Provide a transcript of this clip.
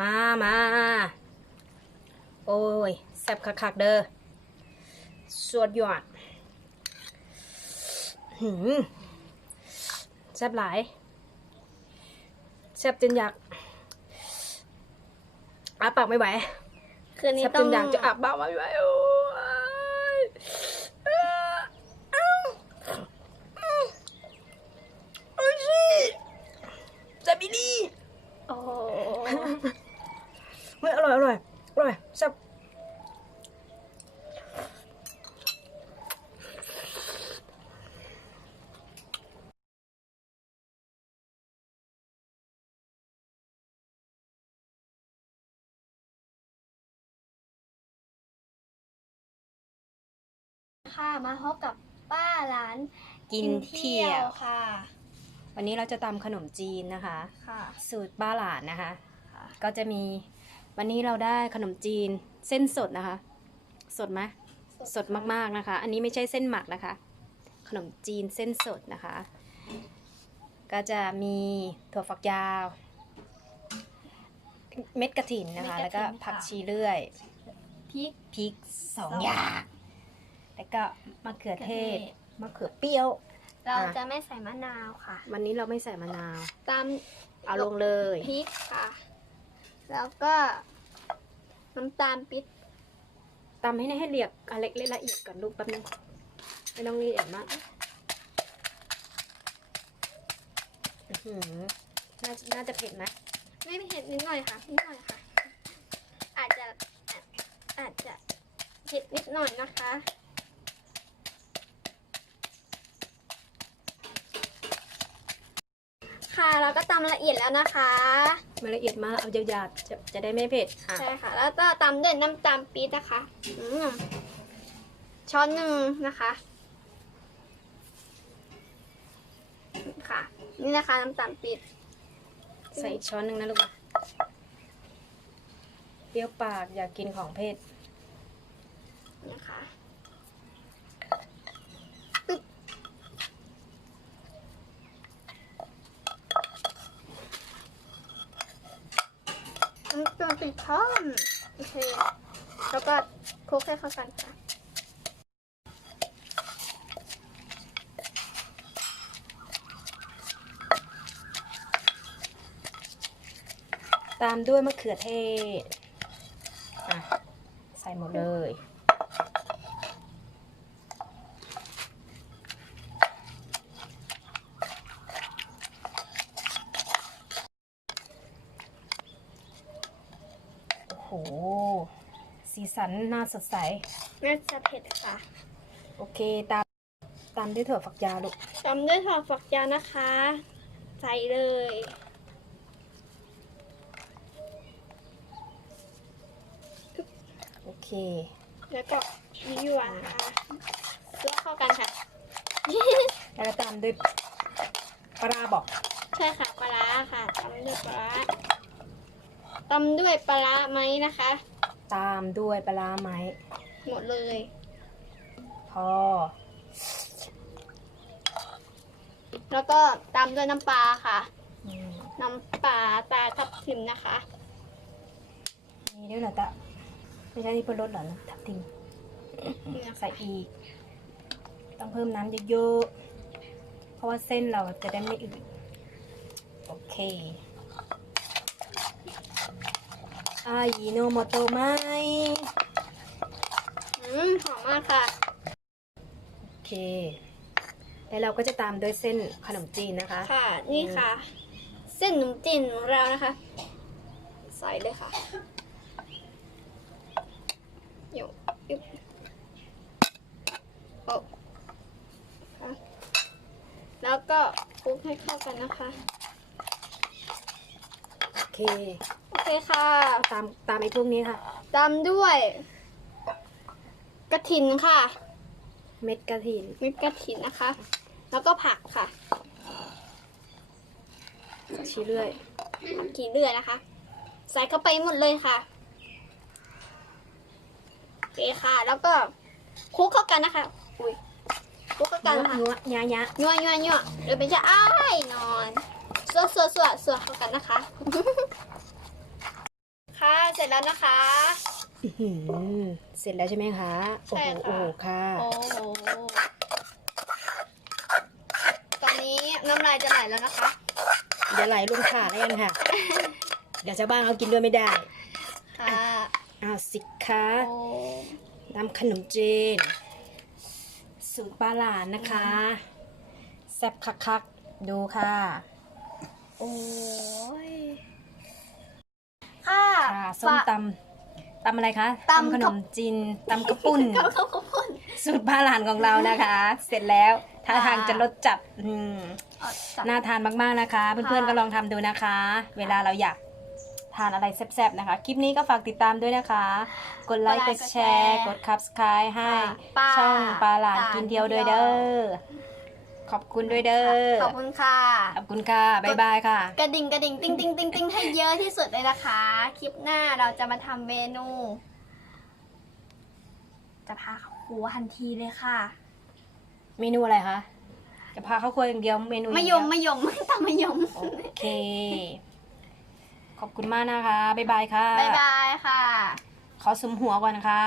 มามาโอ้ยแซ่บคักๆเด้อสวดยอดหืมแซ่บหลายแซ่บจนอยากอาปากไม่ไหวคืนนี้แซ่บต้จอง นอยากจะอาปากไม่ไหวโอ้ยอ้าวอ้าวอ้าวโอ้ยสิแซ่บอีดี โอ้โห เฮ้ยอร่อยอร่อยอร่อยแซ่บ ค่ะมาพบกับป้าร้านกินเที่ยวค่ะ วันนี้เราจะตำขนมจีนนะคะ ค่ะ สูตรบ้าหลานนะคะค่ะก็จะมีวันนี้เราได้ขนมจีนเส้นสดนะคะ สดไหมสดมากๆนะคะ อันนี้ไม่ใช่เส้นหมักนะคะ ขนมจีนเส้นสดนะคะ ก็จะมีถั่วฝักยาว เม็ดกระถินนะคะ แล้วก็ผักชีเลื่อยพริกพริกสองอย่าง แล้วก็มะเขือเทศมะเขือเปรี้ยว เราอะจะไม่ใส่มะนาวค่ะ วันนี้เราไม่ใส่มะนาวตามเอาลงเลยพริกค่ะ แล้วก็น้ำตาลปิดตำให้ให้เรียบอะไรเล็กละเอียดก่อนลูกแป๊บนึงไม่ต้องละเอียดมากอื้อหือน่าน่าจะเผ็ดไหมไม่เผ็ดนิดหน่อยค่ะนิดหน่อยค่ะ อาจจะอาจอาจจะเผ็ดนิดหน่อยนะคะ เราก็ตำละเอียดแล้วนะคะไม่ละเอียดมากเอาหยาบๆจะจะได้ไม่เผ็ดอะใช่ค่ะ แล้วก็ตำด้วยน้ำตาลปี๊บนะคะอืมช้อนหนึ่งนะคะค่ะ นี่นะคะน้ำตาลปี๊บใส่อีกช้อนหนึ่งนะลูกนะเปรี้ยวปากอยากกินของเผ็ดนะคะปึ๊บน้ ช้อนโอเคแล้วก็คลุกให้เข้ากันค่ะตามด้วยมะเขือเทศ อะ ใส่หมดเลย โอ้โห สีสันน่าสดใส น่าจะเผ็ดค่ะโอเค ตามตามด้วยถั่วฝักยาวลูกตำด้วยถั่วฝักยาวนะคะ ใส่เลย โอเค แล้วก็ยั่วนะคะเพื่อเข้ากันค่ะ แล้วตามด้วยปลาบอก ใช่ค่ะปลาร้าค่ะตำด้วยปลาร้า ตำด้วยปลาร้าไหมนะคะ ตามด้วยปลาร้าไหม หมดเลย พอ แล้วก็ตำด้วยน้ำปลาค่ะ อืมน้ำปลาตาทับทิมนะคะ มีด้วยเหรอตะ ไม่ใช่ที่เป็นรสเหรอนะทับทิมนี่นะคะใส่อีก ต้องเพิ่มน้ำเยอะๆ เพราะว่าเส้นเราจะได้ไม่อืด โอเค อายิโนโมโตะไหมอืมหอมมากค่ะ โอเค แล้วเราก็จะตามด้วยเส้นขนมจีนนะคะ ค่ะ นี่ค่ะ เส้นขนมจีนของเรานะคะ ใส่เลยค่ะเดี๋ยวยึบโอ้ค่ะแล้วก็คลุกให้เข้ากันนะคะ โอเค โอเคค่ะ ตามตามไอ้พวกนี้ค่ะ ตามด้วย กระถินค่ะ เม็ดกระถิน เม็ดกระถินนะคะ แล้วก็ผักค่ะชี้เลื่อยกี่เลือดนะคะ ใส่เข้าไปหมดเลยค่ะโอเคค่ะ แล้วก็คลุกเข้ากันนะคะ อุ้ยคลุกเข้ากันนะคะนัวๆยะยะนัวนัวนัวเดี๋ยวเป็นจะอ้ายนอนสัวสัวสัวสัวเข้ากันนะคะเสร็ จแล้วนะคะ อื้อหือเสร็จแล้วใช่ไหมคะโอ้ใช่โหค่ะ โอ้โหค่ะโอ้โหตอนนี้น้ำลายจะไหลแล้วนะคะ เดี๋ยวไหลลงถาดแล้วกันค่ะ เดี๋ยวชาวบ้านเขากินด้วยไม่ได้ค่ะ อ้าวสิคะโอ้นำขนมจีนสูตรปลาหลานนะคะแซ่บคักๆดูค่ะ โอ้ย ค่ะค่ะส้มตำตำอะไรคะตำขนมจีนตำกระปุ่นเขาเขาเขาพ่น สูตรปลาหลานของเรานะคะ เสร็จแล้วท่าทางค่ะจะรสจัดอืมเอาจัด น่าทานมากๆนะคะ เพื่อนๆก็ลองทำดูนะคะ เวลาเราอยากทานอะไรแซ่บๆนะคะ คลิปนี้ก็ฝากติดตามด้วยนะคะ กดไลค์กดแชร์กด subscribe ให้ป้าช่องปลาหลานกินเดียวด้วยเด้อ ขอบคุณด้วยเด้อ ขอบคุณค่ะ ขอบคุณค่ะ บ๊ายบายค่ะ กระดิ่งกระดิ่งติ้งติ้งติ้งติ้งให้เยอะที่สุดเลยนะคะ คลิปหน้าเราจะมาทำเมนู จะพาเข้าครัวทันทีเลยค่ะ เมนูอะไรคะ จะพาเข้าครัวอย่างเดียวเมนูอางมะยเดีวมมะยมตำมะยม โอเค ขอบคุณมากนะคะ บ๊ายบายค่ะ บ๊ายบายค่ะ ขอสุมหัวก่อนค่ะ